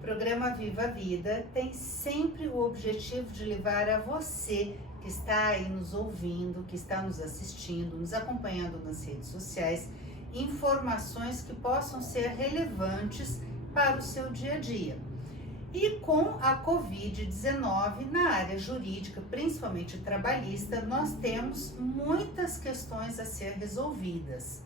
O programa Viva a Vida tem sempre o objetivo de levar a você que está aí nos ouvindo, que está nos assistindo, nos acompanhando nas redes sociais, informações que possam ser relevantes para o seu dia a dia. E com a Covid-19, na área jurídica, principalmente trabalhista, nós temos muitas questões a ser resolvidas.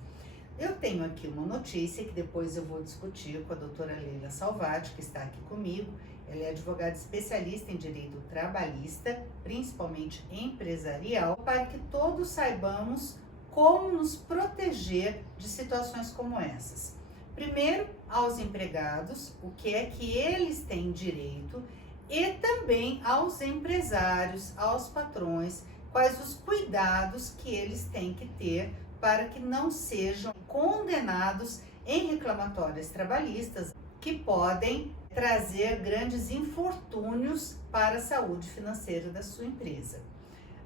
Eu tenho aqui uma notícia que depois eu vou discutir com a doutora Leila Salvati, que está aqui comigo. Ela é advogada especialista em direito trabalhista, principalmente empresarial, para que todos saibamos como nos proteger de situações como essas. Primeiro, aos empregados, o que é que eles têm direito, e também aos empresários, aos patrões, quais os cuidados que eles têm que ter para que não sejam condenados em reclamatórias trabalhistas que podem trazer grandes infortúnios para a saúde financeira da sua empresa.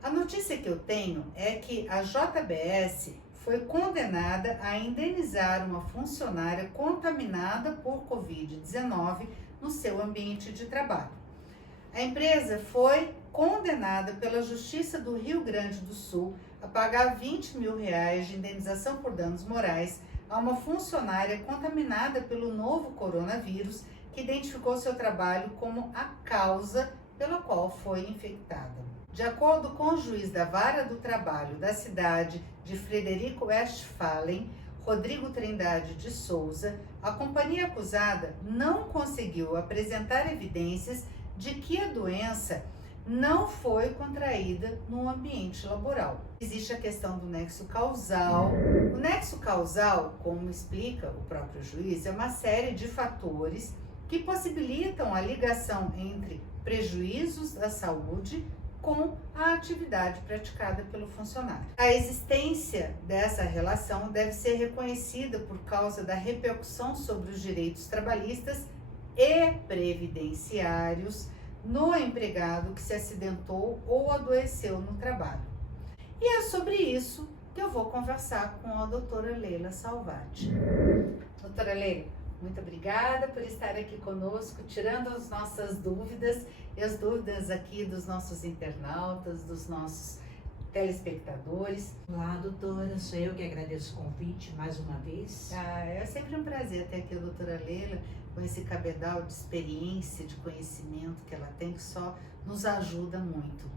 A notícia que eu tenho é que a JBS foi condenada a indenizar uma funcionária contaminada por Covid-19 no seu ambiente de trabalho. A empresa foi condenada pela Justiça do Rio Grande do Sul a pagar R$20 mil de indenização por danos morais a uma funcionária contaminada pelo novo coronavírus, que identificou seu trabalho como a causa pela qual foi infectada. De acordo com o juiz da Vara do Trabalho da cidade de Frederico Westphalen, Rodrigo Trindade de Souza, a companhia acusada não conseguiu apresentar evidências de que a doença não foi contraída no ambiente laboral. Existe a questão do nexo causal. O nexo causal, como explica o próprio juiz, é uma série de fatores que possibilitam a ligação entre prejuízos à saúde com a atividade praticada pelo funcionário. A existência dessa relação deve ser reconhecida por causa da repercussão sobre os direitos trabalhistas e previdenciários no empregado que se acidentou ou adoeceu no trabalho. E é sobre isso que eu vou conversar com a doutora Leila Salvati. Doutora Leila, muito obrigada por estar aqui conosco, tirando as nossas dúvidas e as dúvidas aqui dos nossos internautas, dos nossos telespectadores. Olá, doutora, sou eu que agradeço o convite mais uma vez. É sempre um prazer ter aqui a doutora Leila, com esse cabedal de experiência, de conhecimento que ela tem, que só nos ajuda muito.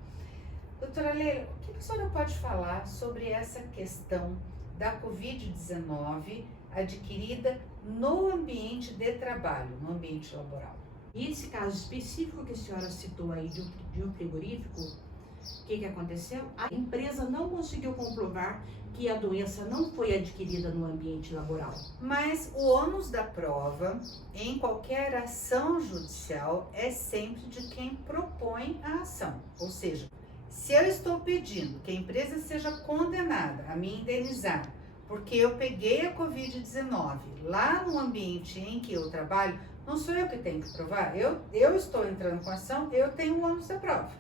Doutora Leila, o que a senhora pode falar sobre essa questão da Covid-19 adquirida no ambiente de trabalho, no ambiente laboral? E esse caso específico que a senhora citou aí de um frigorífico, o que aconteceu? A empresa não conseguiu comprovar que a doença não foi adquirida no ambiente laboral. Mas o ônus da prova em qualquer ação judicial é sempre de quem propõe a ação. Ou seja, se eu estou pedindo que a empresa seja condenada a me indenizar porque eu peguei a Covid-19 lá no ambiente em que eu trabalho, não sou eu que tenho que provar. Eu estou entrando com a ação, eu tenho o ônus da prova.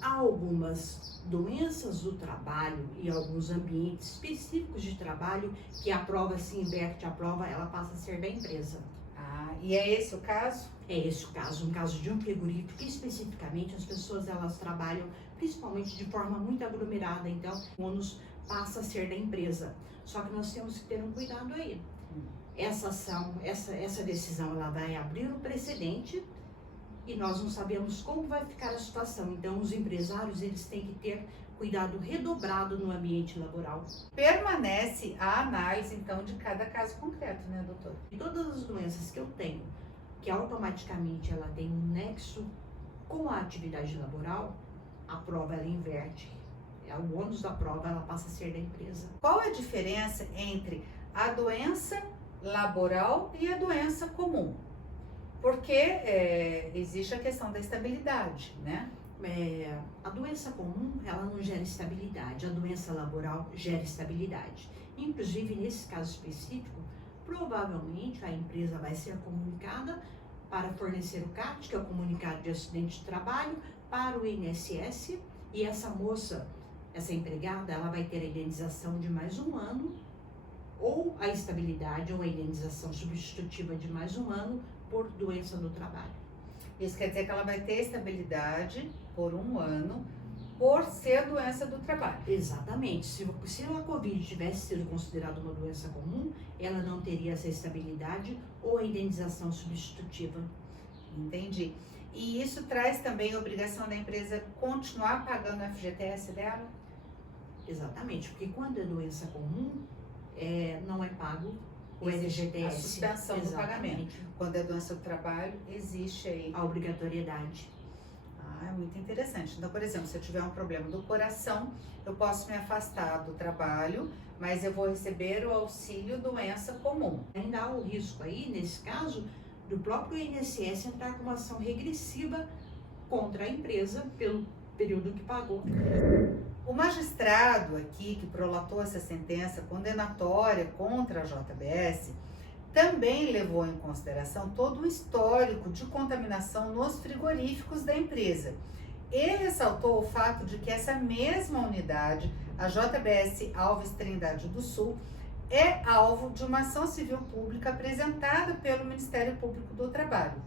Há algumas doenças do trabalho e alguns ambientes específicos de trabalho que a prova se inverte, a prova ela passa a ser da empresa. E é esse o caso? É esse o caso, um caso de um frigorífico que especificamente as pessoas elas trabalham principalmente de forma muito aglomerada, então o ônus passa a ser da empresa. Só que nós temos que ter um cuidado aí. Essa ação, essa decisão ela vai abrir um precedente e nós não sabemos como vai ficar a situação. Então, os empresários, eles têm que ter cuidado redobrado no ambiente laboral. Permanece a análise, então, de cada caso concreto, né, doutor? E todas as doenças que eu tenho, que automaticamente ela tem um nexo com a atividade laboral, a prova ela inverte. O ônus da prova ela passa a ser da empresa. Qual a diferença entre a doença laboral e a doença comum? Porque existe a questão da estabilidade, né? A doença comum, ela não gera estabilidade, a doença laboral gera estabilidade. Inclusive, nesse caso específico, provavelmente a empresa vai ser comunicada para fornecer o CAT, que é o comunicado de acidente de trabalho, para o INSS, e essa moça, essa empregada, ela vai ter a indenização de mais um ano, ou a estabilidade, ou a indenização substitutiva de mais um ano, por doença no trabalho. Isso quer dizer que ela vai ter estabilidade por 1 ano por ser doença do trabalho. Exatamente. Se a Covid tivesse sido considerada uma doença comum, ela não teria essa estabilidade ou a indenização substitutiva. Entendi. E isso traz também a obrigação da empresa continuar pagando o FGTS dela? Exatamente, porque quando é doença comum, não é pago o Existe FGTS. a suspensão do pagamento. Quando é doença do trabalho, existe aí a obrigatoriedade. Ah, é muito interessante. Então, por exemplo, se eu tiver um problema do coração, eu posso me afastar do trabalho, mas eu vou receber o auxílio doença comum. Ainda há o risco aí, nesse caso, do próprio INSS entrar com uma ação regressiva contra a empresa pelo período que pagou. O magistrado aqui que prolatou essa sentença condenatória contra a JBS também levou em consideração todo o histórico de contaminação nos frigoríficos da empresa e ressaltou o fato de que essa mesma unidade, a JBS Alves Trindade do Sul, é alvo de uma ação civil pública apresentada pelo Ministério Público do Trabalho.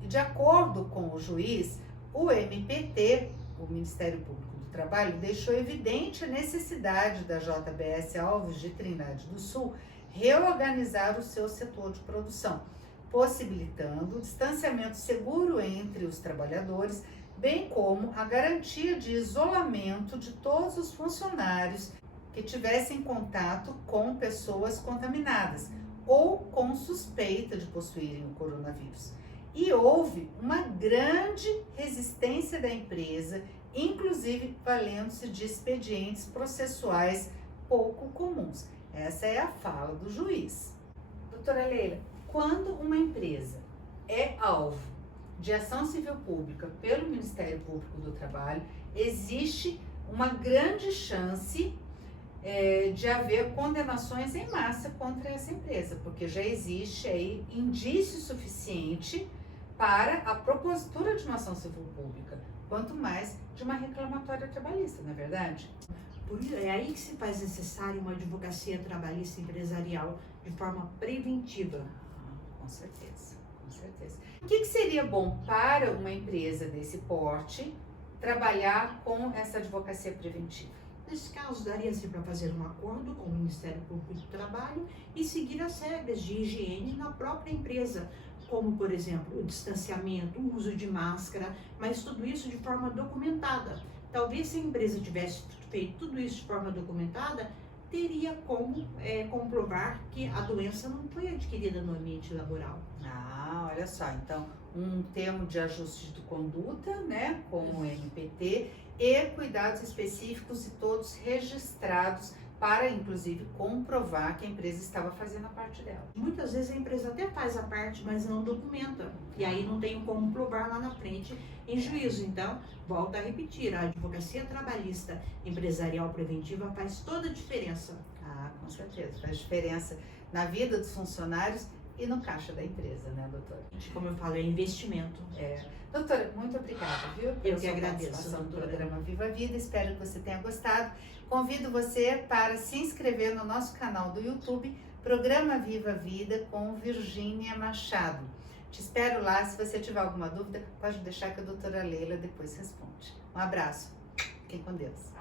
E de acordo com o juiz, o MPT, o Ministério Público do Trabalho, deixou evidente a necessidade da JBS Alves de Trindade do Sul reorganizar o seu setor de produção, possibilitando o distanciamento seguro entre os trabalhadores, bem como a garantia de isolamento de todos os funcionários que tivessem contato com pessoas contaminadas ou com suspeita de possuírem o coronavírus. E houve uma grande resistência da empresa, inclusive valendo-se de expedientes processuais pouco comuns. Essa é a fala do juiz. Doutora Leila, quando uma empresa é alvo de ação civil pública pelo Ministério Público do Trabalho, existe uma grande chance de haver condenações em massa contra essa empresa, porque já existe aí indício suficiente para a propositura de uma ação civil pública, quanto mais de uma reclamatória trabalhista, não é verdade? É aí que se faz necessária uma advocacia trabalhista empresarial de forma preventiva. Com certeza, com certeza. O que seria bom para uma empresa desse porte trabalhar com essa advocacia preventiva? Nesse caso, daria-se para fazer um acordo com o Ministério Público do Trabalho e seguir as regras de higiene na própria empresa, como, por exemplo, o distanciamento, o uso de máscara, mas tudo isso de forma documentada. Talvez se a empresa tivesse feito tudo isso de forma documentada, teria como comprovar que a doença não foi adquirida no ambiente laboral. Ah, olha só, então um termo de ajuste de conduta, né, como o MPT, e cuidados específicos e todos registrados para, inclusive, comprovar que a empresa estava fazendo a parte dela. Muitas vezes a empresa até faz a parte, mas não documenta. E aí não tem como provar lá na frente em juízo. Então, volto a repetir, a advocacia trabalhista empresarial preventiva faz toda a diferença. Ah, com certeza, faz diferença na vida dos funcionários e no caixa da empresa, né, doutora? Como eu falo, é investimento. Doutora, muito obrigada, viu? Eu que agradeço, No doutora. programa Viva a Vida, espero que você tenha gostado. Convido você para se inscrever no nosso canal do YouTube, Programa Viva a Vida com Virgínia Machado. Te espero lá, se você tiver alguma dúvida, pode deixar que a doutora Leila depois responde. Um abraço, fiquem com Deus.